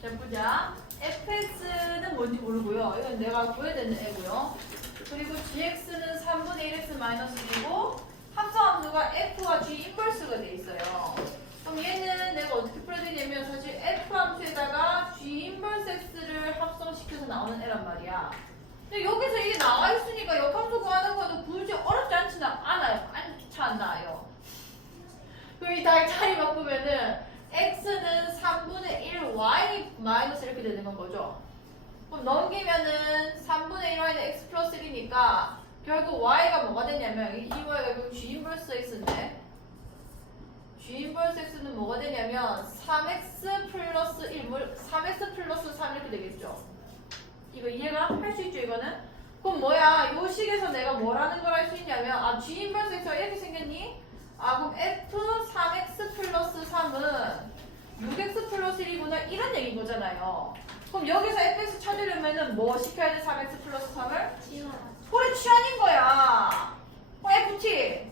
자 보자. fx는 뭔지 모르고요. 이건 내가 구해야 되는 애고요. 그리고 gx는 3분의 1x 마이너스 2고 합성함수가 f와 g 인버스가 돼 있어요. 그럼 얘는 내가 어떻게 풀어야 되냐면 사실 f 함수에다가 g 인버스 x를 합성시켜서 나오는 애란 말이야. 근데 여기서 이게 나와 있으니까 역함수 구하는 거는 굳이 어렵지 않지는 않아요. 않지 않나요? 그럼 이 다시 자리 바꾸면은 x는 3분의 1 마이너스 이렇게 되는 건 거죠. 그럼 넘기면은 3분의 1 y는 x 플러스 1이니까 결국 y가 뭐가 되냐면 이 y가 결국 g 인버스 x인데 g 인버스 x는 뭐가 되냐면 3x 플러스 1, 3x 플러스 3 이렇게 되겠죠. 이거 이해가 할 수 있죠 이거는? 그럼 뭐야 요 식에서 내가 뭐라는 걸 할 수 있냐면 아 g 인버스 x가 이렇게 생겼니? 아 그럼 f 3x 플러스 3은 6x 플러스 1이구나 이런 얘기인 거잖아요. 그럼 여기서 fx 찾으려면은 뭐 시켜야 돼 3x 플러스 3을? 소리 취한인 거야. 어, ft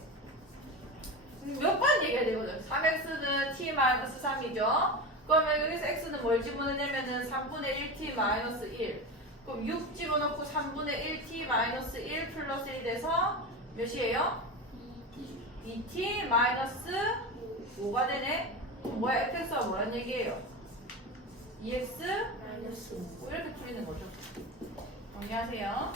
몇 번 얘기해야 되거든. 3x는 t 마이너스 3이죠. 그러면 여기서 x는 뭘 집어넣냐면은 3분의 1t 마이너스 1. 그럼 6 집어넣고 3분의 1t 마이너스 1 플러스 1이 돼서 몇이에요? 2t 마이너스 5가 되네. 그럼 뭐야? fx가 뭐란 얘기예요? 2x 마이너스 뭐 이렇게 풀리는 거죠. 정리하세요.